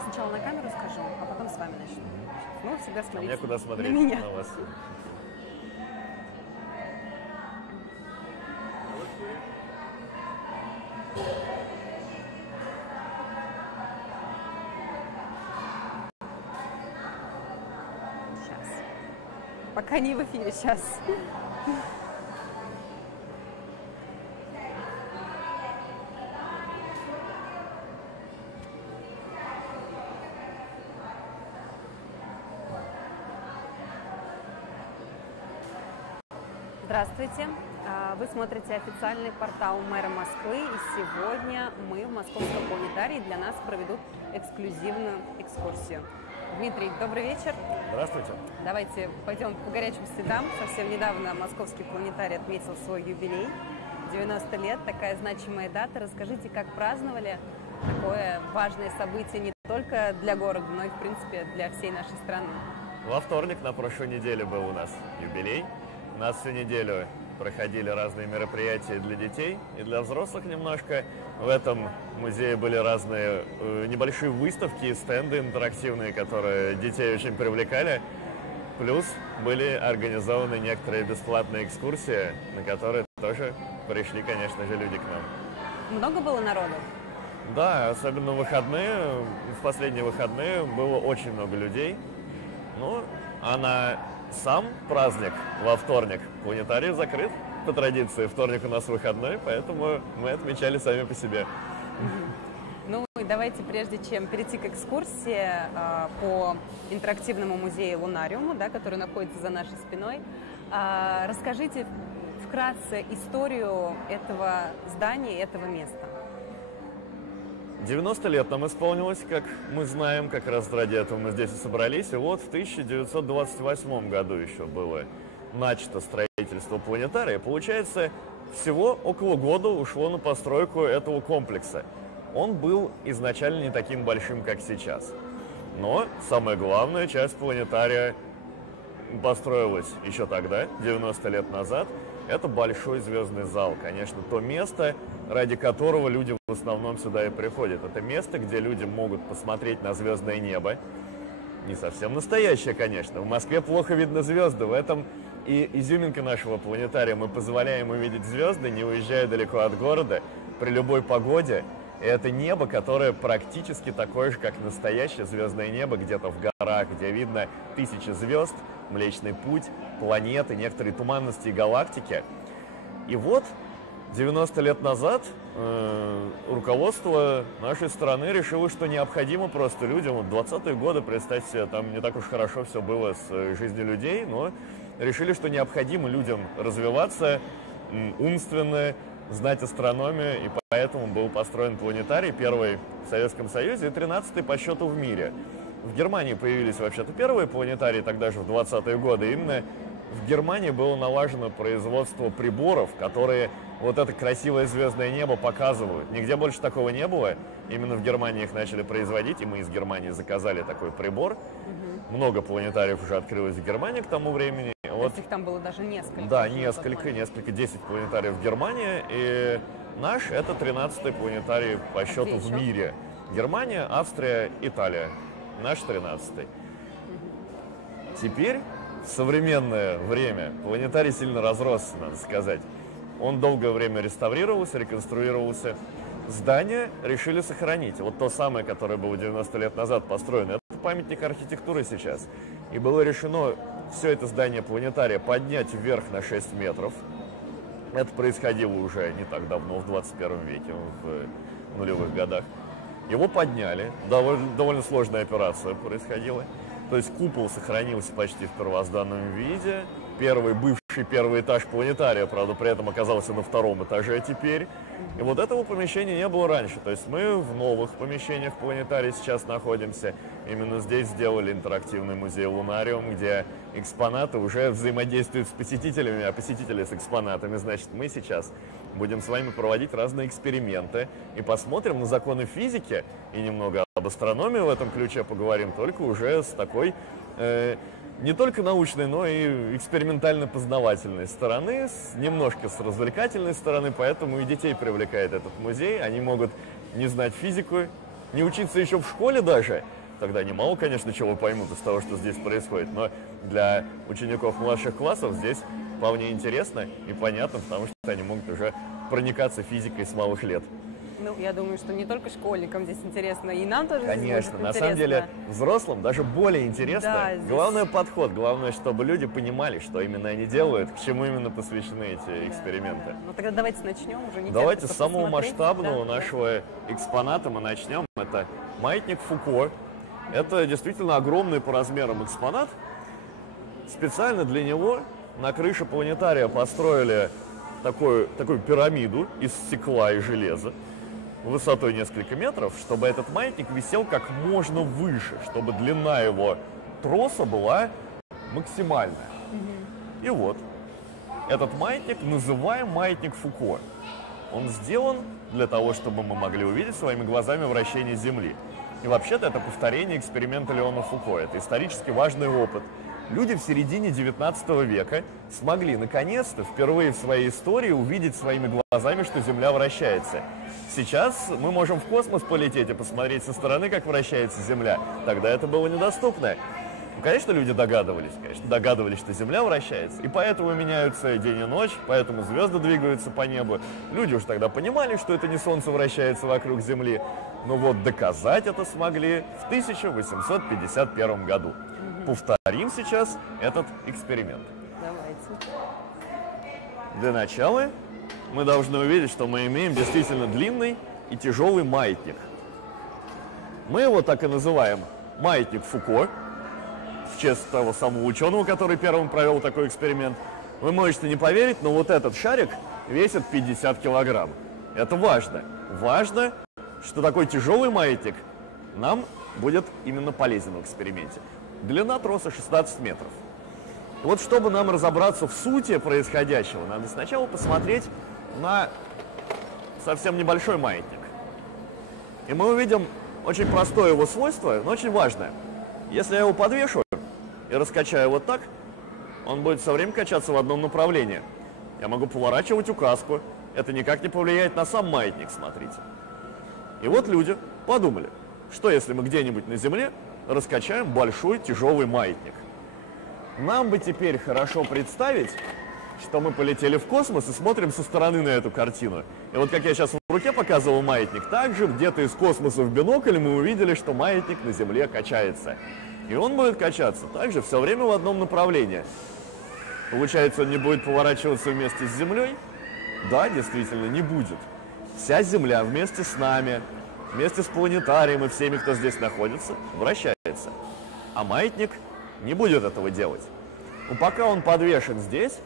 Я сначала на камеру скажу, а потом с вами начну. Ну, всегда смотрите мне куда смотреть? на меня. На вас. Сейчас. Пока не в эфире, сейчас. Здравствуйте! Вы смотрите официальный портал мэра Москвы, и сегодня мы в Московском планетарии для нас проведут эксклюзивную экскурсию. Дмитрий, добрый вечер. Здравствуйте. Давайте пойдем по горячим следам. Совсем недавно Московский планетарий отметил свой юбилей. 90 лет, такая значимая дата. Расскажите, как праздновали такое важное событие не только для города, но и, в принципе, для всей нашей страны. Во вторник на прошлой неделе был у нас юбилей. У нас всю неделю проходили разные мероприятия для детей и для взрослых немножко. В этом музее были разные небольшие выставки и стенды интерактивные, которые детей очень привлекали. Плюс были организованы некоторые бесплатные экскурсии, на которые тоже пришли, конечно же, люди к нам. Много было народу? Да, особенно в выходные, в последние выходные было очень много людей. Ну, а на сам праздник во вторник планетарий закрыт по традиции. Вторник у нас выходной, поэтому мы отмечали сами по себе. Ну и давайте, прежде чем перейти к экскурсии по интерактивному музею Лунариуму, да, который находится за нашей спиной, расскажите вкратце историю этого здания, этого места. 90 лет нам исполнилось, как мы знаем, как раз ради этого мы здесь и собрались. И вот в 1928 году еще было начато строительство планетария. Получается, всего около года ушло на постройку этого комплекса. Он был изначально не таким большим, как сейчас. Но самая главная часть планетария построилась еще тогда, 90 лет назад. Это большой звездный зал, конечно, то место, ради которого люди в основном сюда и приходят. Это место, где люди могут посмотреть на звездное небо. Не совсем настоящее, конечно. В Москве плохо видно звезды. В этом и изюминка нашего планетария. Мы позволяем увидеть звезды, не уезжая далеко от города, при любой погоде. И это небо, которое практически такое же, как настоящее звездное небо, где-то в горах, где видно тысячи звезд, Млечный Путь, планеты, некоторые туманности и галактики. И вот 90 лет назад руководство нашей страны решило, что необходимо просто людям, вот 20-е годы, представьте себе, там не так уж хорошо все было с жизнью людей, но решили, что необходимо людям развиваться умственно, знать астрономию, и поэтому был построен планетарий, первый в Советском Союзе и 13-й по счету в мире. В Германии появились вообще-то первые планетарии, тогда же в 20-е годы. Именно в Германии было налажено производство приборов, которые вот это красивое звездное небо показывают. Нигде больше такого не было. Именно в Германии их начали производить, и мы из Германии заказали такой прибор. Много планетариев уже открылось в Германии к тому времени. Вот. Их там было даже несколько. Да, несколько, 10 планетариев в Германии. И наш это 13-й планетарий по счету в мире. Германия, Австрия, Италия. Наш 13-й. Теперь, в современное время, планетарий сильно разросся, надо сказать. Он долгое время реставрировался, реконструировался. Здание решили сохранить. Вот то самое, которое было 90 лет назад построено. Это памятник архитектуры сейчас. И было решено все это здание планетария поднять вверх на 6 метров. Это происходило уже не так давно, в 21 веке, в нулевых годах. Его подняли, довольно сложная операция происходила. То есть купол сохранился почти в первозданном виде. Бывший первый этаж планетария, правда, при этом оказался на втором этаже теперь. И вот этого помещения не было раньше. То есть мы в новых помещениях планетария сейчас находимся. Именно здесь сделали интерактивный музей Лунариум, где экспонаты уже взаимодействуют с посетителями, а посетители с экспонатами. Значит, мы сейчас будем с вами проводить разные эксперименты и посмотрим на законы физики и немного об астрономии в этом ключе поговорим, только уже с такой не только научной, но и экспериментально-познавательной стороны, немножко с развлекательной стороны, поэтому и детей привлекает этот музей. Они могут не знать физику, не учиться еще в школе даже, тогда немало, конечно, чего поймут из того, что здесь происходит, но для учеников младших классов здесь вполне интересно и понятно, потому что они могут уже проникаться физикой с малых лет. Ну, я думаю, что не только школьникам здесь интересно, и нам тоже Конечно, здесь будет на интересно. самом деле взрослым даже более интересно. Да, здесь... Главное подход, главное, чтобы люди понимали, что именно они делают, к чему именно посвящены эти эксперименты. Да. Ну тогда давайте начнем уже. Не Давайте терпится с самого посмотреть. масштабного Да? нашего экспоната мы начнем. Это маятник Фуко. Это действительно огромный по размерам экспонат. Специально для него на крыше планетария построили такую пирамиду из стекла и железа высотой несколько метров, чтобы этот маятник висел как можно выше, чтобы длина его троса была максимальная. И вот, этот маятник называем маятник Фуко. Он сделан для того, чтобы мы могли увидеть своими глазами вращение Земли. И вообще-то это повторение эксперимента Леона Фуко. Это исторически важный опыт. Люди в середине 19 века смогли наконец-то впервые в своей истории увидеть своими глазами, что Земля вращается. Сейчас мы можем в космос полететь и посмотреть со стороны, как вращается Земля. Тогда это было недоступно. Ну, конечно, люди догадывались, что Земля вращается, и поэтому меняются день и ночь, поэтому звезды двигаются по небу. Люди уж тогда понимали, что это не Солнце вращается вокруг Земли, но вот доказать это смогли в 1851 году. Повторим сейчас этот эксперимент. Давайте. Для начала мы должны увидеть, что мы имеем действительно длинный и тяжелый маятник. Мы его так и называем маятник Фуко, в честь того самого ученого, который первым провел такой эксперимент. Вы можете не поверить, но вот этот шарик весит 50 килограмм. Это важно. Важно, что такой тяжелый маятник нам будет именно полезен в эксперименте. Длина троса 16 метров. И вот чтобы нам разобраться в сути происходящего, надо сначала посмотреть на совсем небольшой маятник. И мы увидим очень простое его свойство, но очень важное. Если я его подвешу и раскачаю вот так, он будет все время качаться в одном направлении. Я могу поворачивать указку. Это никак не повлияет на сам маятник, смотрите. И вот люди подумали, что если мы где-нибудь на Земле раскачаем большой тяжелый маятник. Нам бы теперь хорошо представить, что мы полетели в космос и смотрим со стороны на эту картину. И вот как я сейчас в руке показывал маятник, также где-то из космоса в бинокль мы увидели, что маятник на Земле качается. И он будет качаться также все время в одном направлении. Получается, он не будет поворачиваться вместе с Землей? Да, действительно, не будет. Вся Земля вместе с нами, вместе с планетарием и всеми, кто здесь находится, вращается. А маятник не будет этого делать. Но пока он подвешен здесь,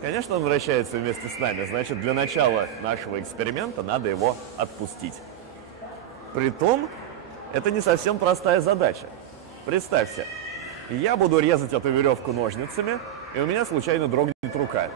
конечно, он вращается вместе с нами. Значит, для начала нашего эксперимента надо его отпустить. Притом, это не совсем простая задача. Представьте, я буду резать эту веревку ножницами, и у меня случайно дрогнет рука.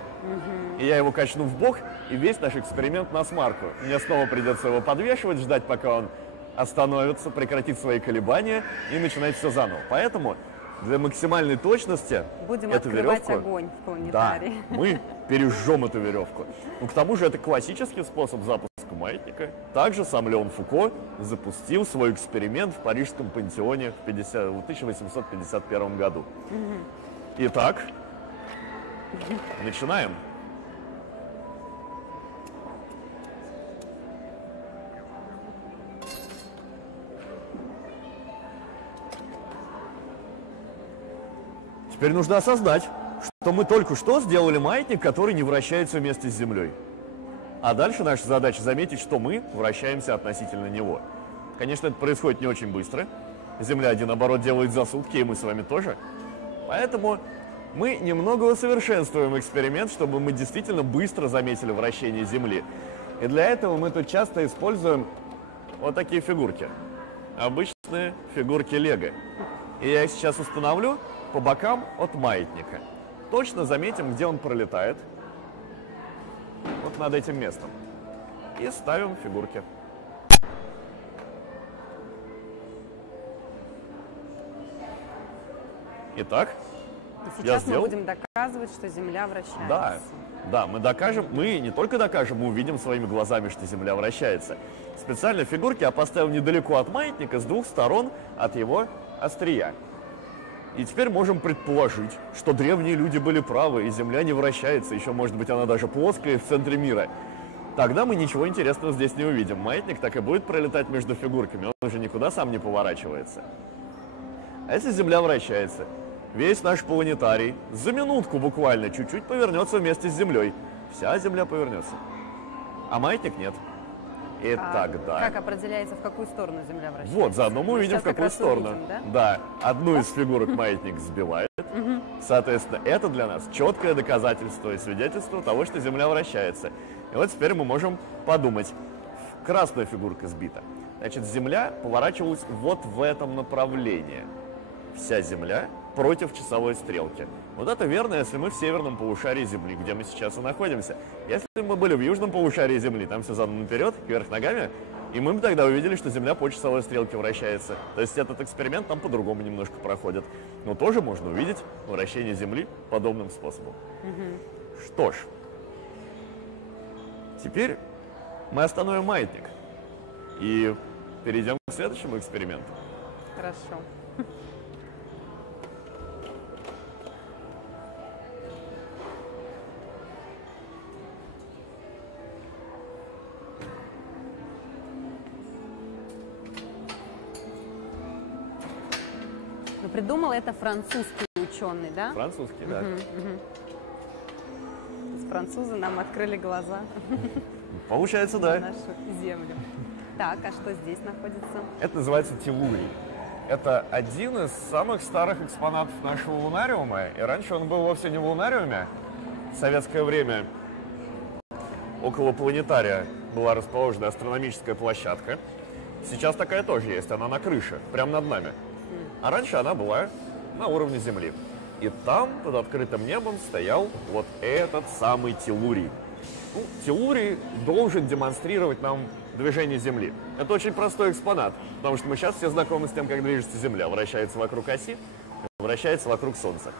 И я его качну в бок, и весь наш эксперимент на смарку. Мне снова придется его подвешивать, ждать, пока он остановится, прекратит свои колебания и начинать все заново. Поэтому для максимальной точности будем эту открывать веревку, огонь в планетарии. Да, мы пережжем эту веревку. Но к тому же это классический способ запуска маятника. Также сам Леон Фуко запустил свой эксперимент в Парижском пантеоне в 1851 году. Итак, начинаем. Теперь нужно осознать, что мы только что сделали маятник, который не вращается вместе с Землей. А дальше наша задача заметить, что мы вращаемся относительно него. Конечно, это происходит не очень быстро. Земля один оборот делает за сутки, и мы с вами тоже. Поэтому мы немного усовершенствуем эксперимент, чтобы мы действительно быстро заметили вращение Земли. И для этого мы тут часто используем вот такие фигурки. Обычные фигурки Лего. И я их сейчас установлю по бокам от маятника. Точно заметим, где он пролетает. Вот над этим местом. И ставим фигурки. Итак, Сейчас мы сделал. будем доказывать, доказывать, что Земля вращается. Да, да, мы докажем, мы не только докажем, мы увидим своими глазами, что Земля вращается. Специальные фигурки я поставил недалеко от маятника, с двух сторон от его острия. И теперь можем предположить, что древние люди были правы, и Земля не вращается, еще, может быть, она даже плоская в центре мира. Тогда мы ничего интересного здесь не увидим. Маятник так и будет пролетать между фигурками, он уже никуда сам не поворачивается. А если Земля вращается, весь наш планетарий за минутку буквально чуть-чуть повернется вместе с Землей. Вся Земля повернется. А маятник нет. И тогда... Как определяется, в какую сторону Земля вращается? Вот, заодно мы увидим, в какую сторону. Увидим, да? Да, одну из фигурок маятник сбивает. Соответственно, это для нас четкое доказательство и свидетельство того, что Земля вращается. И вот теперь мы можем подумать. Красная фигурка сбита. Значит, Земля поворачивалась вот в этом направлении. Вся Земля против часовой стрелки. Вот это верно, если мы в северном полушарии Земли, где мы сейчас и находимся. Если мы были в южном полушарии Земли, там все задом наперед, кверх ногами, и мы бы тогда увидели, что Земля по часовой стрелке вращается. То есть этот эксперимент там по-другому немножко проходит. Но тоже можно увидеть вращение Земли подобным способом. Что ж, теперь мы остановим маятник и перейдем к следующему эксперименту. Хорошо. Но придумал это французский ученый, да? Французский, да. То есть французы нам открыли глаза Получается, на да. нашу Землю. Так, а что здесь находится? Это называется телурий. Это один из самых старых экспонатов нашего лунариума. И раньше он был вовсе не в лунариуме. В советское время около планетария была расположена астрономическая площадка. Сейчас такая тоже есть, она на крыше, прямо над нами. А раньше она была на уровне Земли. И там, под открытым небом, стоял вот этот самый телурий. Ну, телурий должен демонстрировать нам движение Земли. Это очень простой экспонат, потому что мы сейчас все знакомы с тем, как движется Земля. Вращается вокруг оси, вращается вокруг Солнца.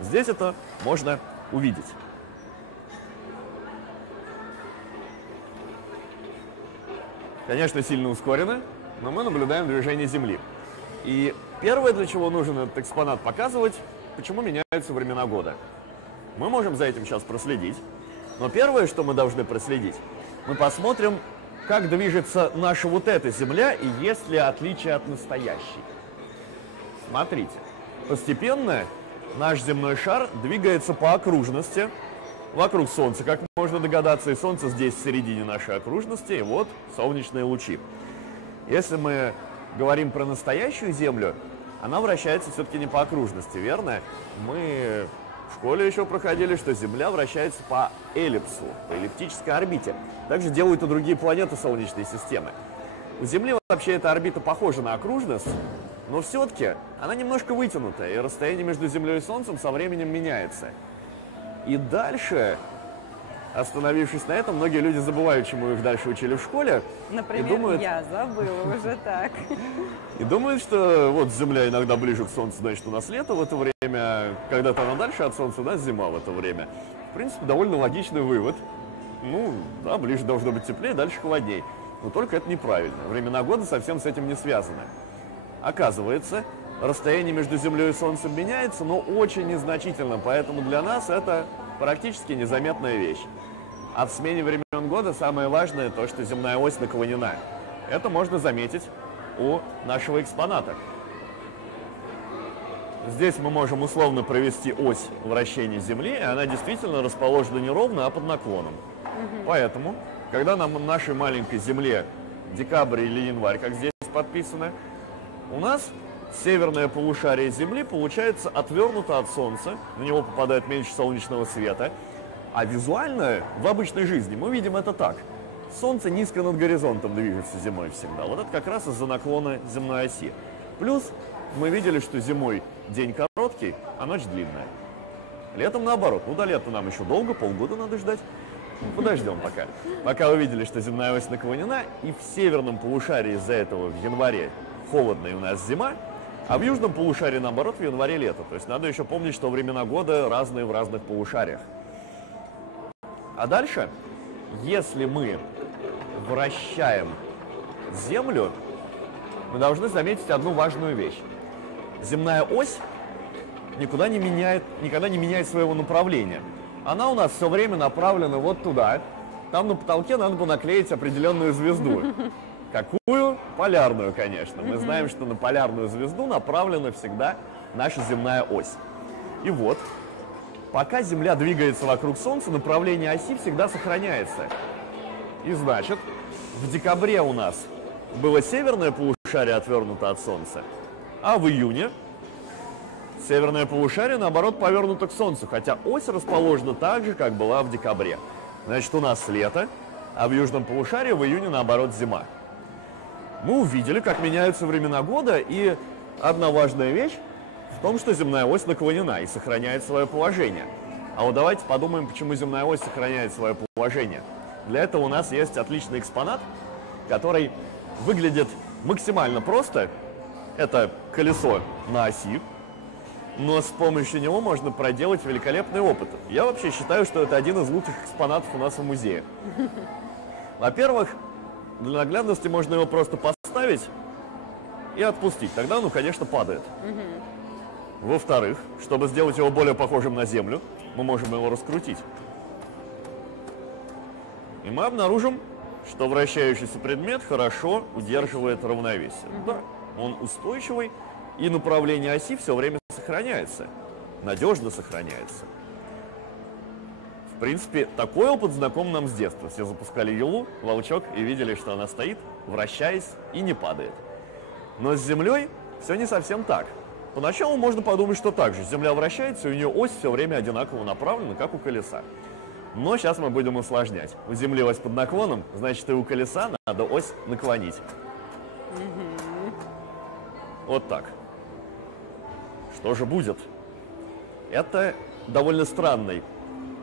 Здесь это можно увидеть. Конечно, сильно ускорено, но мы наблюдаем движение Земли. И первое, для чего нужен этот экспонат показывать, почему меняются времена года. Мы можем за этим сейчас проследить. Но первое, что мы должны проследить, мы посмотрим, как движется наша вот эта Земля и есть ли отличие от настоящей. Смотрите, постепенно наш земной шар двигается по окружности вокруг Солнца, как можно догадаться, и Солнце здесь в середине нашей окружности, и вот солнечные лучи. Если мы говорим про настоящую Землю, она вращается все-таки не по окружности, верно? Мы в школе еще проходили, что Земля вращается по эллипсу, по эллиптической орбите. Также делают и другие планеты Солнечной системы. У Земли вообще эта орбита похожа на окружность, но все-таки она немножко вытянутая, и расстояние между Землей и Солнцем со временем меняется. И дальше, остановившись на этом, многие люди забывают, чему их дальше учили в школе. Например, и думают, я забыла уже так. И думают, что вот Земля иногда ближе к Солнцу, значит, у нас лето в это время, когда-то она дальше от Солнца, у нас зима в это время. В принципе, довольно логичный вывод. Ну, да, ближе должно быть теплее, дальше холодней. Но только это неправильно. Времена года совсем с этим не связаны. Оказывается, расстояние между Землей и Солнцем меняется, но очень незначительно, поэтому для нас это практически незаметная вещь. А в смене времен года самое важное то, что земная ось наклонена. Это можно заметить у нашего экспоната. Здесь мы можем условно провести ось вращения Земли, и она действительно расположена не ровно, а под наклоном. Поэтому, когда нам на нашей маленькой Земле декабрь или январь, как здесь подписано, у нас северное полушарие Земли получается отвернуто от Солнца, на него попадает меньше солнечного света, а визуально в обычной жизни мы видим это так. Солнце низко над горизонтом движется зимой всегда. Вот это как раз из-за наклона земной оси. Плюс мы видели, что зимой день короткий, а ночь длинная. Летом наоборот. Ну, до лета нам еще долго, полгода надо ждать. Подождем пока. Пока увидели, что земная ось наклонена, и в северном полушарии из-за этого в январе холодная у нас зима, А в южном полушарии, наоборот, в январе лето. То есть надо еще помнить, что времена года разные в разных полушариях. А дальше, если мы вращаем Землю, мы должны заметить одну важную вещь. Земная ось никогда не меняет своего направления. Она у нас все время направлена вот туда. Там на потолке надо было наклеить определенную звезду. Какую? Полярную, конечно. Мы знаем, что на полярную звезду направлена всегда наша земная ось. И вот, пока Земля двигается вокруг Солнца, направление оси всегда сохраняется. И значит, в декабре у нас было северное полушарие отвернуто от Солнца, а в июне северное полушарие, наоборот, повернуто к Солнцу, хотя ось расположена так же, как была в декабре. Значит, у нас лето, а в южном полушарии в июне, наоборот, зима. Мы увидели, как меняются времена года, и одна важная вещь в том, что земная ось наклонена и сохраняет свое положение. А вот давайте подумаем, почему земная ось сохраняет свое положение. Для этого у нас есть отличный экспонат, который выглядит максимально просто. Это колесо на оси, но с помощью него можно проделать великолепный опыт. Я вообще считаю, что это один из лучших экспонатов у нас в музее. Во-первых, для наглядности можно его просто поставить и отпустить. Тогда он, конечно, падает. Во-вторых, чтобы сделать его более похожим на Землю, мы можем его раскрутить. И мы обнаружим, что вращающийся предмет хорошо удерживает равновесие. Да, он устойчивый, и направление оси все время сохраняется, надежно сохраняется. В принципе, такой опыт знаком нам с детства. Все запускали юлу, волчок, и видели, что она стоит, вращаясь, и не падает. Но с Землей все не совсем так. Поначалу можно подумать, что так же. Земля вращается, и у нее ось все время одинаково направлена, как у колеса. Но сейчас мы будем усложнять. У Земли ось под наклоном, значит, и у колеса надо ось наклонить. Вот так. Что же будет? Это довольно странный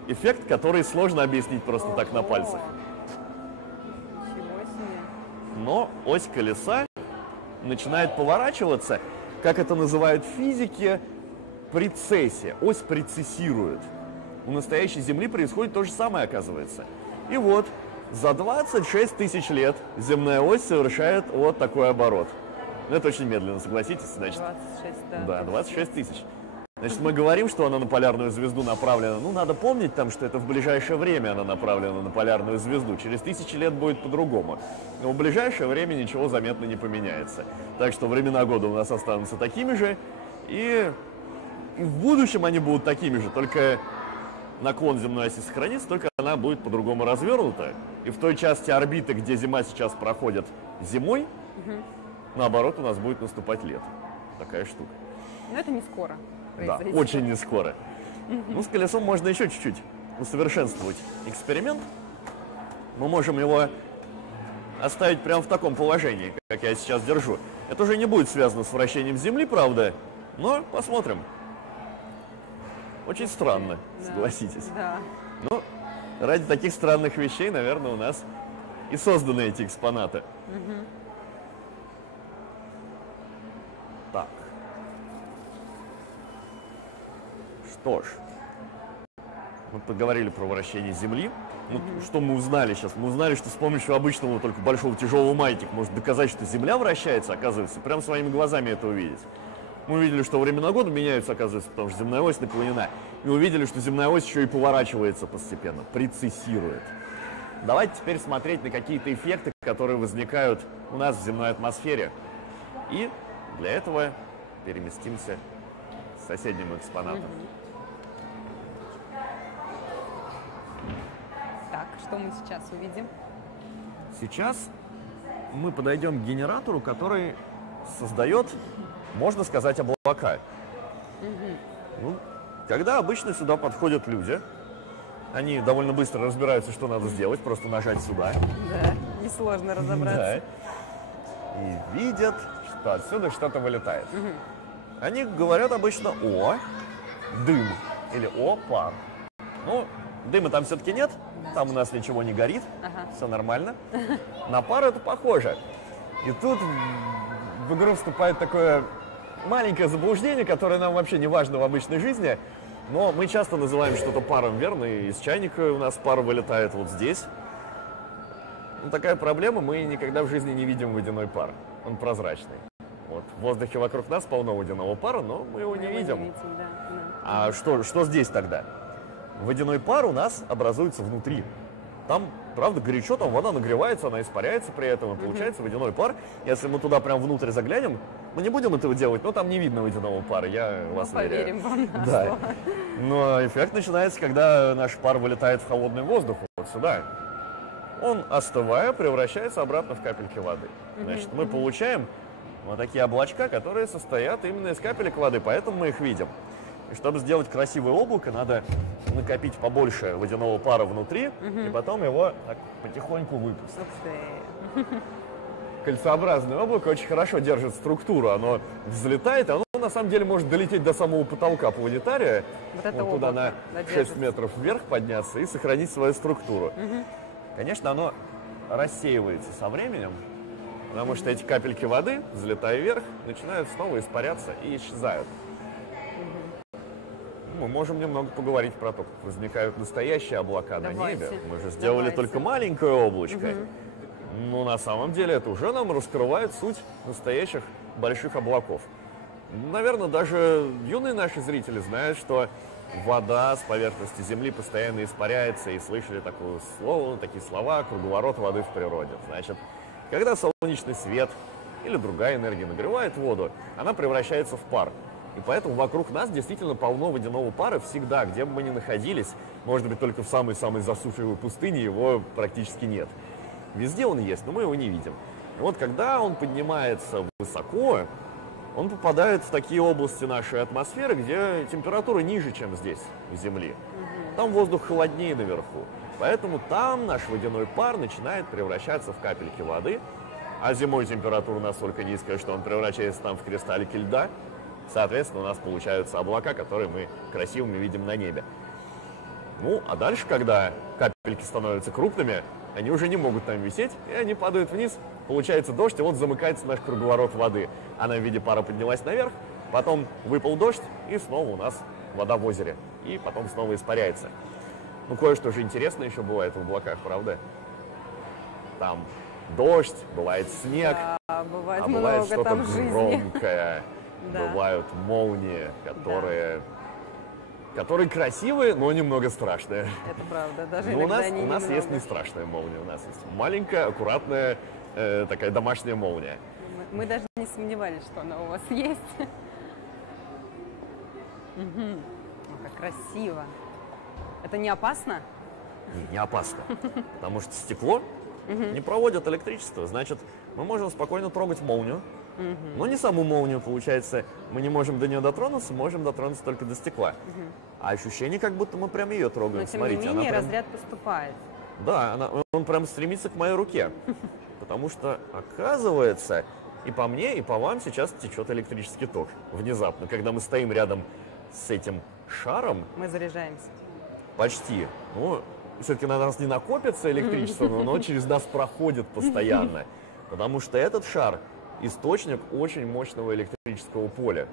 эффект, который сложно объяснить просто так на пальцах. Но ось колеса начинает поворачиваться, как это называют в физике, прецессия. Ось прецессирует. У настоящей Земли происходит то же самое, оказывается. И вот, за 26 тысяч лет земная ось совершает вот такой оборот. Ну, это очень медленно, согласитесь, значит. 26, да. Да, 26 тысяч. Значит, мы говорим, что она на полярную звезду направлена. Ну, надо помнить там, что это в ближайшее время она направлена на полярную звезду. Через тысячи лет будет по-другому. Но в ближайшее время ничего заметно не поменяется. Так что времена года у нас останутся такими же. И в будущем они будут такими же. Только наклон земной оси сохранится, только она будет по-другому развернута. И в той части орбиты, где Зима сейчас проходит зимой, наоборот, у нас будет наступать лето. Такая штука. Но это не скоро. Да, очень не скоро. Ну, с колесом можно еще чуть-чуть усовершенствовать эксперимент. Мы можем его оставить прямо в таком положении, как я сейчас держу. Это уже не будет связано с вращением Земли, правда, но посмотрим. Очень странно, согласитесь. Да. Но ради таких странных вещей, наверное, у нас и созданы эти экспонаты. Так. Что ж, мы поговорили про вращение Земли. Ну, что мы узнали сейчас? Мы узнали, что с помощью обычного только большого тяжелого маятника можно доказать, что Земля вращается, оказывается, прям своими глазами это увидеть. Мы увидели, что времена года меняются, оказывается, потому что земная ось наклонена. И увидели, что земная ось еще и поворачивается постепенно, прецессирует. Давайте теперь смотреть на какие-то эффекты, которые возникают у нас в земной атмосфере. И для этого переместимся к соседним экспонатам. Так, что мы сейчас увидим? Сейчас мы подойдем к генератору, который создает, можно сказать, облака. Ну, когда обычно сюда подходят люди, они довольно быстро разбираются, что надо сделать, просто нажать сюда. Да, несложно разобраться. Да. И видят, что отсюда что-то вылетает. Они говорят обычно «о», «дым» или «о», «пар». Ну, дыма там все-таки нет, там у нас ничего не горит, все нормально. На пар это похоже. И тут в игру вступает такое маленькое заблуждение, которое нам вообще не важно в обычной жизни, но мы часто называем что-то паром, верно? И из чайника у нас пар вылетает вот здесь. Ну, такая проблема, мы никогда в жизни не видим водяной пар. Он прозрачный. Вот, в воздухе вокруг нас полно водяного пара, но мы его не видим. А что здесь тогда? Водяной пар у нас образуется внутри. Там, правда, горячо, там вода нагревается, она испаряется при этом, и получается водяной пар. Если мы туда прям внутрь заглянем, мы не будем этого делать, но там не видно водяного пара, я вас уверяю. Поверим вам на да. слово. Но эффект начинается, когда наш пар вылетает в холодный воздух, вот сюда. Он, остывая, превращается обратно в капельки воды. Значит, мы получаем вот такие облачка, которые состоят именно из капелек воды, поэтому мы их видим. И чтобы сделать красивое облако, надо накопить побольше водяного пара внутри, и потом его так потихоньку выпустить. Кольцеобразное облако очень хорошо держит структуру, оно взлетает, оно на самом деле может долететь до самого потолка планетария, вот туда на 6 метров вверх подняться и сохранить свою структуру. Конечно, оно рассеивается со временем, потому что эти капельки воды, взлетая вверх, начинают снова испаряться и исчезают. Мы можем немного поговорить про то, как возникают настоящие облака на небе. Мы же сделали только маленькое облачко. Но на самом деле это уже нам раскрывает суть настоящих больших облаков. Наверное, даже юные наши зрители знают, что вода с поверхности Земли постоянно испаряется, и слышали такие слова «круговорот воды в природе». Значит, когда солнечный свет или другая энергия нагревает воду, она превращается в пар. И поэтому вокруг нас действительно полно водяного пара всегда, где бы мы ни находились. Может быть, только в самой-самой засушливой пустыне его практически нет. Везде он есть, но мы его не видим. И вот когда он поднимается высоко, он попадает в такие области нашей атмосферы, где температура ниже, чем здесь, у Земли. Там воздух холоднее наверху. Поэтому там наш водяной пар начинает превращаться в капельки воды, а зимой температура настолько низкая, что он превращается там в кристаллики льда. Соответственно, у нас получаются облака, которые мы красивыми видим на небе. Ну, а дальше, когда капельки становятся крупными, они уже не могут там висеть, и они падают вниз. Получается дождь, и вот замыкается наш круговорот воды. Она в виде пара поднялась наверх, потом выпал дождь, и снова у нас вода в озере. И потом снова испаряется. Ну, кое-что же интересное еще бывает в облаках, правда? Там дождь, бывает снег, да, бывает а бывает что-то жизни. громкое. Да. Бывают молнии, которые красивые, но немного страшные. Это правда, даже но иногда у нас есть не страшная молния, у нас есть маленькая, аккуратная, такая домашняя молния. Мы даже не сомневались, что она у вас есть. Как красиво. Это не опасно? Не опасно, потому что стекло не проводит электричество, значит, мы можем спокойно трогать молнию. Но не саму молнию, получается, мы не можем до нее дотронуться, можем дотронуться только до стекла. А ощущение, как будто мы прям ее трогаем. Но тем смотрите, не менее прям... разряд поступает. Да, он прям стремится к моей руке. Потому что, оказывается, и по мне, и по вам сейчас течет электрический ток. Внезапно, когда мы стоим рядом с этим шаром. Мы заряжаемся. Почти. Ну, все-таки на нас не накопится электричество, но оно через нас проходит постоянно. Потому что этот шар источник очень мощного электрического поля.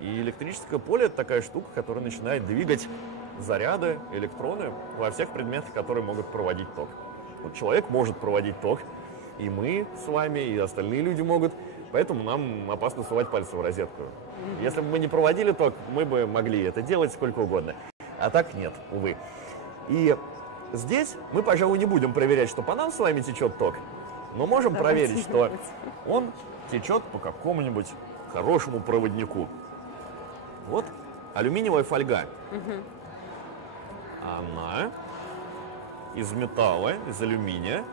И электрическое поле – это такая штука, которая начинает двигать заряды, электроны во всех предметах, которые могут проводить ток. Вот человек может проводить ток, и мы с вами, и остальные люди могут, поэтому нам опасно сувать пальцы в розетку. Если бы мы не проводили ток, мы бы могли это делать сколько угодно. А так нет, увы. И здесь мы, пожалуй, не будем проверять, что по нам с вами течет ток, но можем проверить, что он течет по какому-нибудь хорошему проводнику. Вот алюминиевая фольга. Она из металла, из алюминия.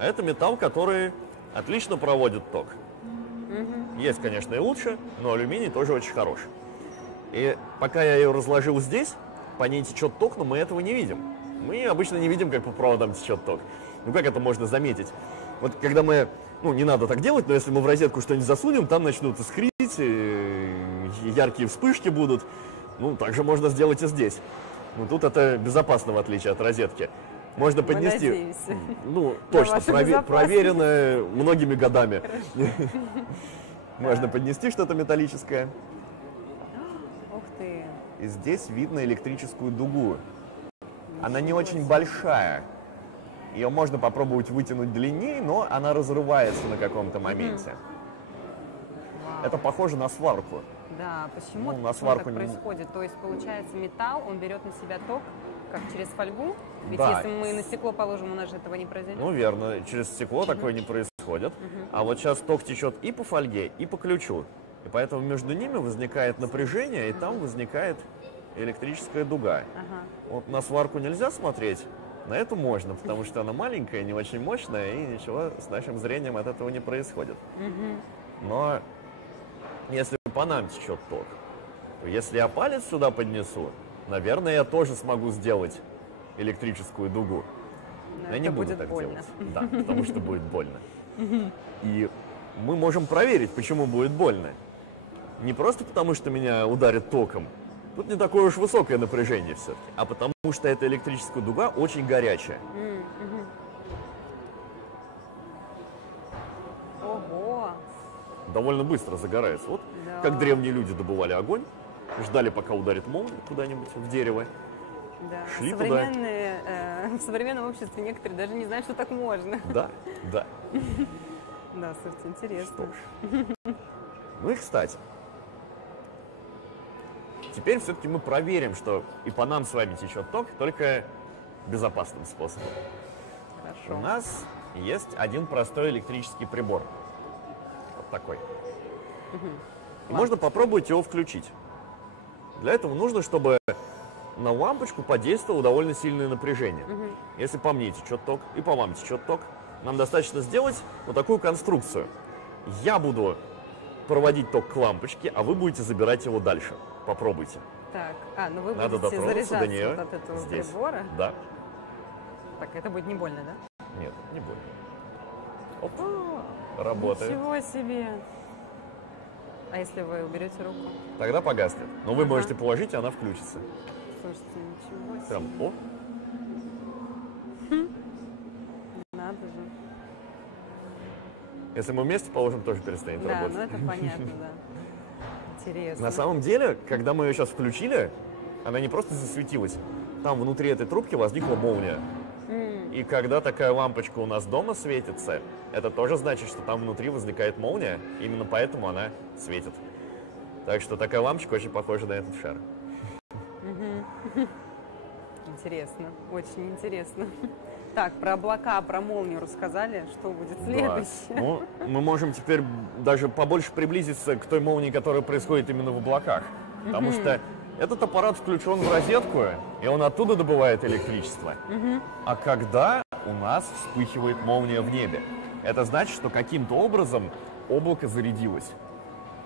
А это металл, который отлично проводит ток. Есть, конечно, и лучше, но алюминий тоже очень хорош. И пока я ее разложил здесь, по ней течет ток, но мы этого не видим. Мы обычно не видим, как по проводам течет ток. Ну как это можно заметить? Вот когда мы, не надо так делать, но если мы в розетку что-нибудь засунем, там начнут искрить, яркие вспышки будут. Ну, также можно сделать и здесь. Но тут это безопасно, в отличие от розетки. Можно поднести, точно, проверено многими годами. Можно поднести что-то металлическое. Ух ты. И здесь видно электрическую дугу. Она не Ничего очень себе. большая. Ее можно попробовать вытянуть длиннее, но она разрывается на каком-то моменте. Вау. Это похоже на сварку. Да, почему, Ну, на почему сварку так не- происходит? То есть, получается, металл, он берет на себя ток, как через фольгу? Ведь Да. если мы на стекло положим, у нас же этого не произойдет. Ну, верно, через стекло такое не происходит. А вот сейчас ток течет и по фольге, и по ключу. И поэтому между ними возникает напряжение, и там возникает электрическая дуга. Ага. Вот на сварку нельзя смотреть, на эту можно, потому что она маленькая, не очень мощная, и ничего с нашим зрением от этого не происходит. Но если по нам течет ток, то если я палец сюда поднесу, наверное, я тоже смогу сделать электрическую дугу. Но Я это не буду будет так больно. делать. Да, потому что будет больно. И мы можем проверить, почему будет больно. Не просто потому, что меня ударит током. Тут не такое уж высокое напряжение все-таки. А потому что эта электрическая дуга очень горячая. Ого! Довольно быстро загорается. Вот Да. как древние люди добывали огонь, ждали, пока ударит молния куда-нибудь в дерево. Да. Шли туда. В современном обществе некоторые даже не знают, что так можно. Да, да. Да, слушайте, интересно. Что ж. Ну и кстати, теперь все-таки мы проверим, что и по нам с вами течет ток, только безопасным способом. У Хорошо. нас есть один простой электрический прибор. Вот такой. И можно попробовать его включить. Для этого нужно, чтобы на лампочку подействовало довольно сильное напряжение. Если по мне течет ток и по вам течет ток, нам достаточно сделать вот такую конструкцию. Я буду проводить ток к лампочке, а вы будете забирать его дальше. Попробуйте. Так, ну вы Надо будете дотронуться заряжаться до нее вот от этого здесь. прибора. Да. Так, это будет не больно, да? Нет, не больно. Оп. Работает. Ничего себе! А если вы уберете руку? Тогда погаснет. Но вы можете положить, и она включится. Слушайте, ничего себе. Прям, о, Надо же. если мы вместе положим, тоже перестанет Да, работать. ну это понятно, да. Интересно. На самом деле, когда мы ее сейчас включили, она не просто засветилась. Там внутри этой трубки возникла молния. И когда такая лампочка у нас дома светится, это тоже значит, что там внутри возникает молния. Именно поэтому она светит. Так что такая лампочка очень похожа на этот шар. Интересно, очень интересно. Так, про облака, про молнию рассказали. Что будет Да. следующее? Ну, мы можем теперь даже побольше приблизиться к той молнии, которая происходит именно в облаках. Потому что этот аппарат включен в розетку, и он оттуда добывает электричество. А когда у нас вспыхивает молния в небе, это значит, что каким-то образом облако зарядилось.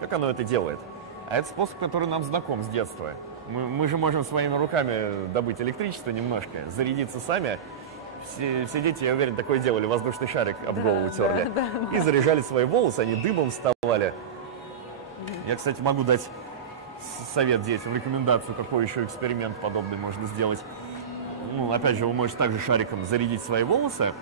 Как оно это делает? А это способ, который нам знаком с детства. Мы же можем своими руками добыть электричество немножко, зарядиться сами. Все дети, я уверен, такое делали, воздушный шарик об голову терли. И заряжали свои волосы, они дымом вставали. Я, кстати, могу дать совет детям, рекомендацию, какой еще эксперимент подобный можно сделать. Ну, опять же, вы можете также шариком зарядить свои волосы,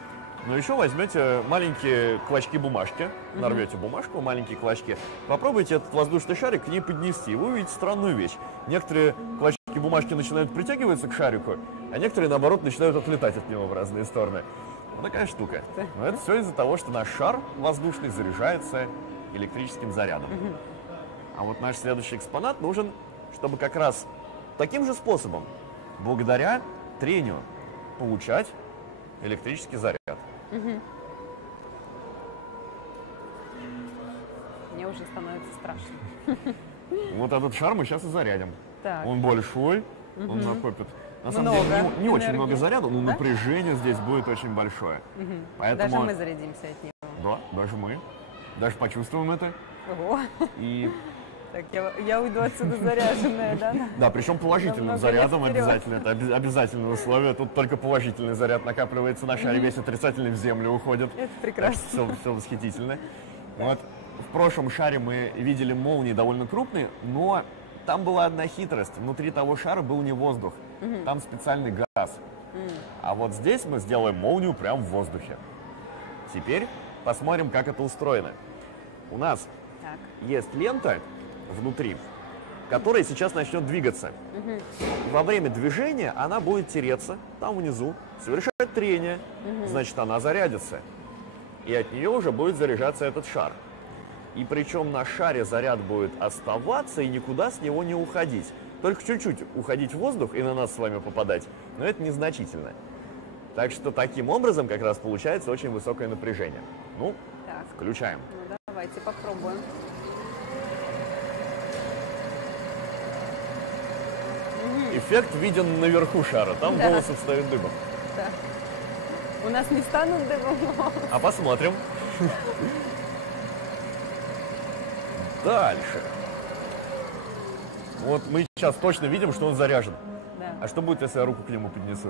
но еще возьмете маленькие клочки бумажки, нарвете бумажку, маленькие клочки, попробуйте этот воздушный шарик к ней поднести, и вы увидите странную вещь. Некоторые клочки бумажки начинают притягиваться к шарику, а некоторые, наоборот, начинают отлетать от него в разные стороны. Вот такая штука. Но это все из-за того, что наш шар воздушный заряжается электрическим зарядом. А вот наш следующий экспонат нужен, чтобы как раз таким же способом, благодаря трению, получать электрический заряд. Мне уже становится страшно. Вот этот шар мы сейчас и зарядим. Так. Он большой, он накопит. На самом Много деле не очень энергии. много заряда, но Да? напряжение здесь будет очень большое. Поэтому, Даже мы зарядимся от него. да, даже мы. Даже почувствуем это. Ого. И Так, я уйду отсюда заряженная, да? да, причем положительным Намного зарядом лет вперед. обязательно. Это обязательное условие. Тут только положительный заряд накапливается на шаре, весь отрицательный в землю уходит. Это прекрасно. Все восхитительно. Вот в прошлом шаре мы видели молнии довольно крупные, но там была одна хитрость. Внутри того шара был не воздух, там специальный газ. А вот здесь мы сделаем молнию прямо в воздухе. Теперь посмотрим, как это устроено. У нас Так. Есть лента внутри, которая сейчас начнет двигаться. Во время движения она будет тереться там внизу, совершать трение, значит, она зарядится. И от нее уже будет заряжаться этот шар. И причем на шаре заряд будет оставаться и никуда с него не уходить. Только чуть-чуть уходить в воздух и на нас с вами попадать, но это незначительно. Так что таким образом как раз получается очень высокое напряжение. Ну, Так. включаем. Ну, давайте попробуем. Эффект виден наверху шара, там Да. волосы встают дыбом. Да. У нас не станут дымом. А посмотрим. Дальше. Вот мы сейчас точно видим, что он заряжен. Да. А что будет, если я руку к нему поднесу?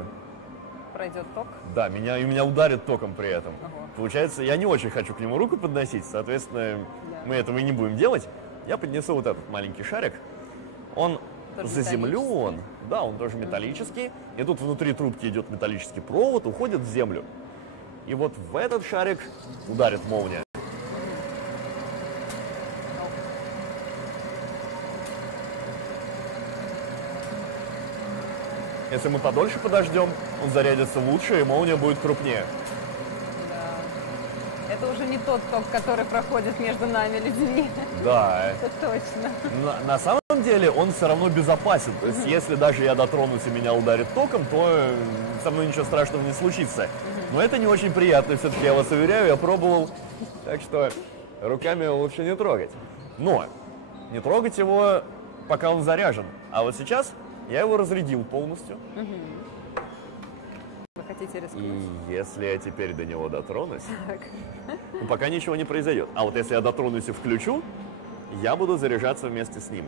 Пройдет ток. Да, меня ударит током при этом. Ага. Получается, я не очень хочу к нему руку подносить, соответственно, Да. мы этого и не будем делать. Я поднесу вот этот маленький шарик. Он Тоже заземлен, да, он тоже металлический. И тут внутри трубки идет металлический провод, уходит в землю. И вот в этот шарик ударит молния. Если мы подольше подождем, он зарядится лучше, и молния будет крупнее. Да. Это уже не тот ток, который проходит между нами, людьми. Да. Это точно. На самом деле он все равно безопасен. То есть, если даже я дотронусь и меня ударит током, то со мной ничего страшного не случится. Но это не очень приятно, все-таки я вас уверяю, я пробовал. Так что руками его лучше не трогать. Но не трогать его, пока он заряжен. А вот сейчас я его разрядил полностью. Вы хотите рискнуть? И если я теперь до него дотронусь, Так. ну, пока ничего не произойдет. А вот если я дотронусь и включу, я буду заряжаться вместе с ним.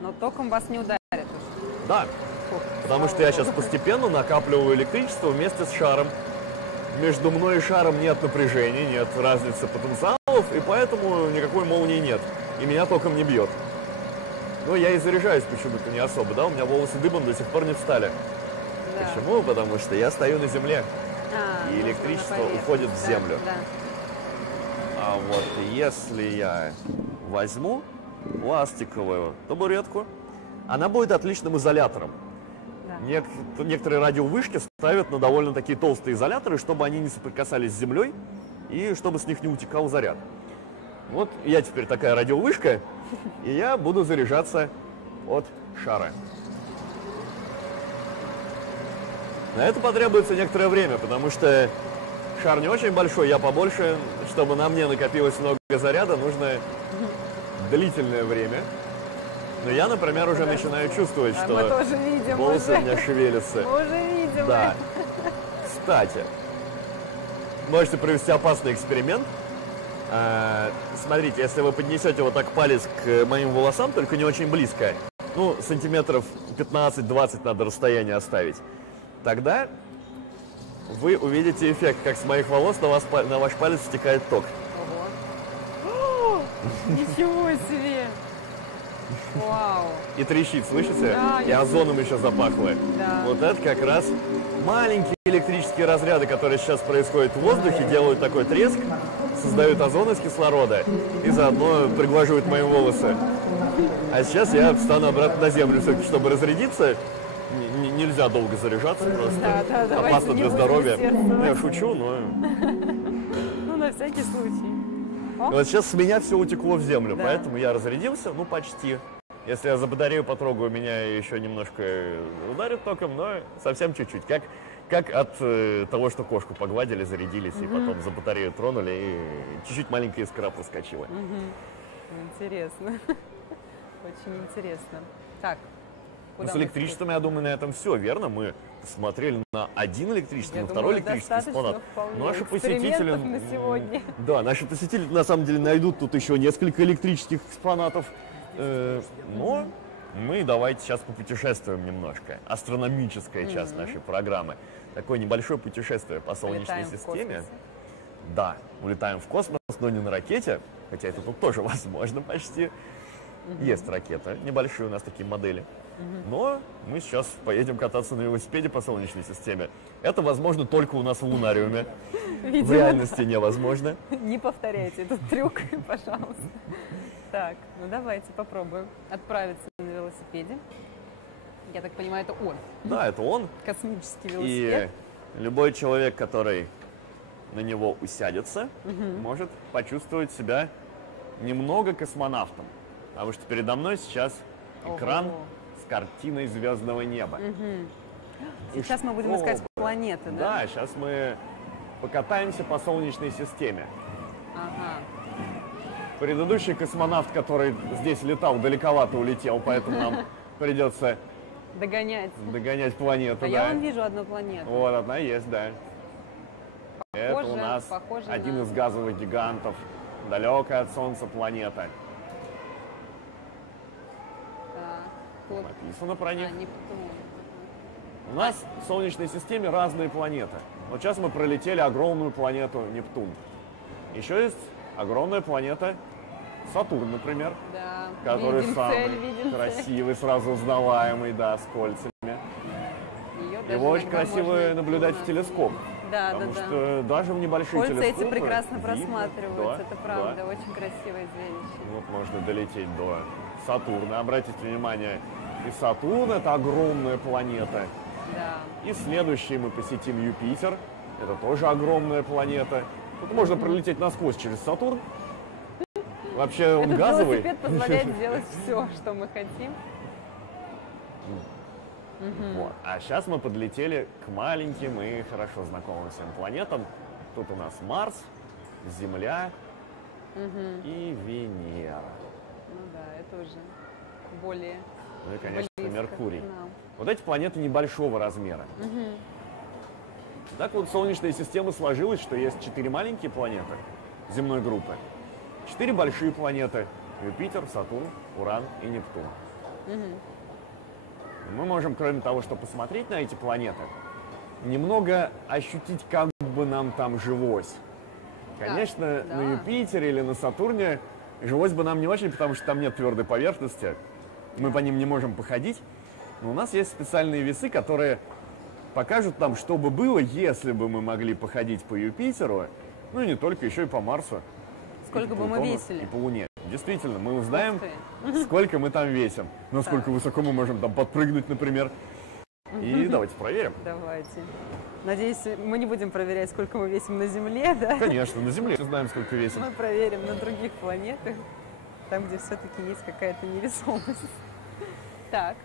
Но током вас не ударит уже. Да, Фух, потому слава что я сейчас богу. постепенно накапливаю электричество вместе с шаром. Между мной и шаром нет напряжения, нет разницы потенциалов, и поэтому никакой молнии нет. И меня током не бьет. Но я и заряжаюсь почему-то не особо, да? У меня волосы дыбом до сих пор не встали. Да. Почему? Потому что я стою на земле, А, и нужно электричество на поверхность. уходит в Да, землю. Да. А вот если я возьму пластиковую табуретку, она будет отличным изолятором. Да. Некоторые радиовышки ставят на довольно такие толстые изоляторы, чтобы они не соприкасались с землей и чтобы с них не утекал заряд. Вот я теперь такая радиовышка, и я буду заряжаться от шара. На это потребуется некоторое время, потому что шар не очень большой, я побольше. Чтобы на мне накопилось много заряда, нужно длительное время. Но я, например, уже начинаю чувствовать, А что мы тоже видим волосы уже. у меня шевелятся. Мы уже видим. Да. Кстати, можете провести опасный эксперимент. Смотрите, если вы поднесете вот так палец к моим волосам, только не очень близко, ну, сантиметров 15-20 надо расстояние оставить, тогда вы увидите эффект, как с моих волос на ваш палец стекает ток. Ого. Ничего себе. Вау. И трещит, слышите? Да, И я озоном еще запахло. Да. Вот это как раз маленькие электрические разряды, которые сейчас происходят в воздухе, делают такой треск, создают озон из кислорода и заодно приглаживают мои волосы. А сейчас я встану обратно на землю, все-таки, чтобы разрядиться. Нельзя долго заряжаться просто. Да, давайте Опасно не для будем здоровья. усердствовать. Я шучу, но... Ну, на всякий случай. О, Вот сейчас с меня все утекло в землю, Да. поэтому я разрядился, ну, почти. Если я за батарею потрогаю, меня еще немножко ударит током, но совсем чуть-чуть. Как от того, что кошку погладили, зарядились, и потом за батарею тронули, и чуть-чуть маленькая искра проскочила. интересно. Очень интересно. Так, Ну, куда с мы электричеством, я думаю, на этом все, верно? Мы посмотрели на один электрический, Я на думаю, второй электрический достаточно экспонат. вполне Наши посетители... экспериментов на сегодня. Да, наши посетители на самом деле найдут тут еще несколько электрических экспонатов. Но мы давайте сейчас попутешествуем немножко. Астрономическая часть нашей программы. Такое небольшое путешествие по Солнечной Улетаем в системе. космос. Да, улетаем в космос, но не на ракете, хотя это тут тоже возможно почти. Есть ракеты, небольшие у нас такие модели. Но мы сейчас поедем кататься на велосипеде по Солнечной системе. Это возможно только у нас в лунариуме. В реальности невозможно. Не повторяйте этот трюк, пожалуйста. Так, ну давайте попробуем отправиться на велосипеде. Я так понимаю, это он. Да, это он. Космический велосипед. И любой человек, который на него усядется, может почувствовать себя немного космонавтом. Потому что передо мной сейчас экран с картиной звездного неба. Сейчас мы будем искать планеты, да? Да, сейчас мы покатаемся по Солнечной системе. Ага. Предыдущий космонавт, который здесь летал, далековато улетел, поэтому нам придется догонять планету. А да. я вон вижу одну планету. Вот, одна есть, да. Это у нас похоже один на... из газовых гигантов, далекая от Солнца планета. Так, тут... Написано про них. Нептун. У нас в Солнечной системе разные планеты. Вот сейчас мы пролетели огромную планету Нептун. Еще есть огромная планета Сатурн, например, Да, который видим самый цель. красивый, сразу узнаваемый, да, с кольцами. Его очень красиво наблюдать в телескоп. Да, потому что даже в небольшие кольца телескопы эти прекрасно видно, просматриваются, да, это правда, да. очень красивое зрелище. Вот можно долететь до Сатурна. Обратите внимание, и Сатурн — это огромная планета. Да. И следующий мы посетим Юпитер. Это тоже огромная планета. Тут можно пролететь насквозь через Сатурн. Вообще он Этот газовый. велосипед позволяет сделать все, что мы хотим. Вот. А сейчас мы подлетели к маленьким и хорошо знакомым всем планетам. Тут у нас Марс, Земля и Венера. Ну да, это уже более Ну и, конечно, близко Меркурий. к нам. Вот эти планеты небольшого размера. Так вот, Солнечная система сложилась, что есть 4 маленькие планеты земной группы, 4 большие планеты — Юпитер, Сатурн, Уран и Нептун. Мы можем, кроме того, что посмотреть на эти планеты, немного ощутить, как бы нам там жилось. Конечно, да. на Юпитере или на Сатурне жилось бы нам не очень, потому что там нет твердой поверхности, мы по ним не можем походить. Но у нас есть специальные весы, которые покажут нам, что бы было, если бы мы могли походить по Юпитеру, ну и не только, еще и по Марсу. Сколько и бы мы Плутону, весили? И по Луне. Действительно, мы узнаем, Ух ты. сколько мы там весим, насколько высоко мы можем там подпрыгнуть, например. И давайте проверим. Давайте. Надеюсь, мы не будем проверять, сколько мы весим на Земле, да? Конечно, на Земле знаем, сколько весим. Мы проверим на других планетах, там, где все-таки есть какая-то невесомость. Так,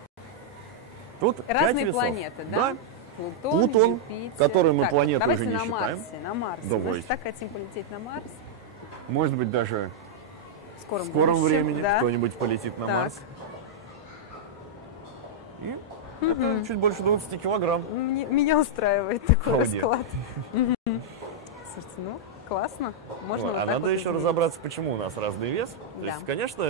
Тут 5 разные весов. планеты, да? Плутон, Плутон, Юпитер. который мы Так, планетой давайте уже не на считаем. Марсе, на Марсе. Давайте. Мы же так хотим полететь на Марс. Может быть, даже В скором, в скором будущем, времени да? кто-нибудь полетит на Так. Марс. И это чуть больше 20 килограмм. Меня устраивает такой Вполне. расклад. Слушайте, ну, классно. Можно Вот. вот А так надо вот еще измерить. разобраться, почему у нас разный вес. То Да. есть, конечно,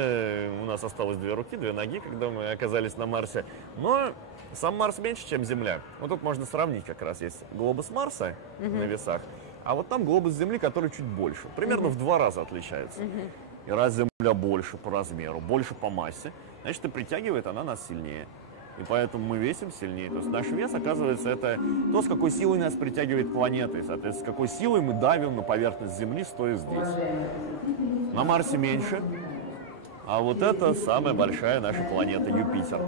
у нас осталось 2 руки, 2 ноги, когда мы оказались на Марсе. Но сам Марс меньше, чем Земля. Вот тут можно сравнить как раз. Есть глобус Марса на весах, а вот там глобус Земли, который чуть больше. Примерно в 2 раза отличается. И раз Земля больше по размеру, больше по массе, значит, и притягивает она нас сильнее. И поэтому мы весим сильнее. То есть наш вес, оказывается, это то, с какой силой нас притягивает планета. И, соответственно, с какой силой мы давим на поверхность Земли, стоя здесь. На Марсе меньше. А вот это самая большая наша планета Юпитер.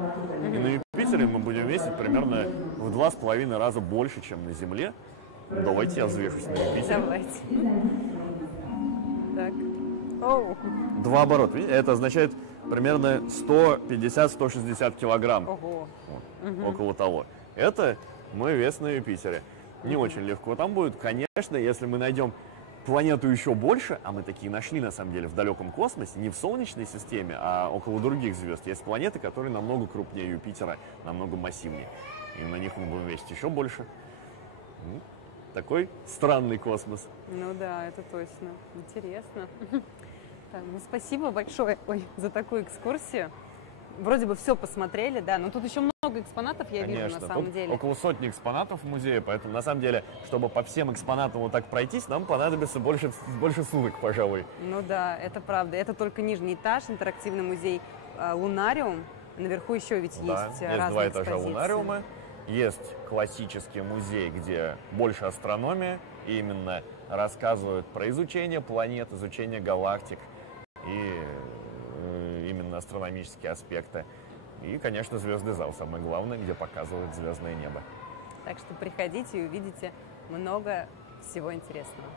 И на Юпитере мы будем весить примерно в 2,5 раза больше, чем на Земле. Давайте я взвешусь на Юпитере. Давайте. Так. Оу. 2 оборота. Видите? Это означает примерно 150-160 килограмм. Ого. Вот, около того. Это мой вес на Юпитере. Не очень легко там будет. Конечно, если мы найдем планету еще больше, а мы такие нашли на самом деле в далеком космосе, не в Солнечной системе, а около других звезд. Есть планеты, которые намного крупнее Юпитера, намного массивнее. И на них мы будем весить еще больше. Ну, такой странный космос. Ну да, это точно. Интересно. Так, ну спасибо большое за такую экскурсию. Вроде бы все посмотрели, да, но тут еще много экспонатов я вижу на самом тут деле. около 100 экспонатов в музее, поэтому на самом деле, чтобы по всем экспонатам вот так пройтись, нам понадобится больше суток, пожалуй. Ну да, это правда. Это только нижний этаж, интерактивный музей Лунариум. наверху еще ведь Да, есть есть разные два этажа экспозиции. лунариума, есть классический музей, где больше астрономия, и именно рассказывают про изучение планет, изучение галактик и именно астрономические аспекты. И, конечно, звездный зал, самое главное, где показывают звездное небо. Так что приходите и увидите много всего интересного.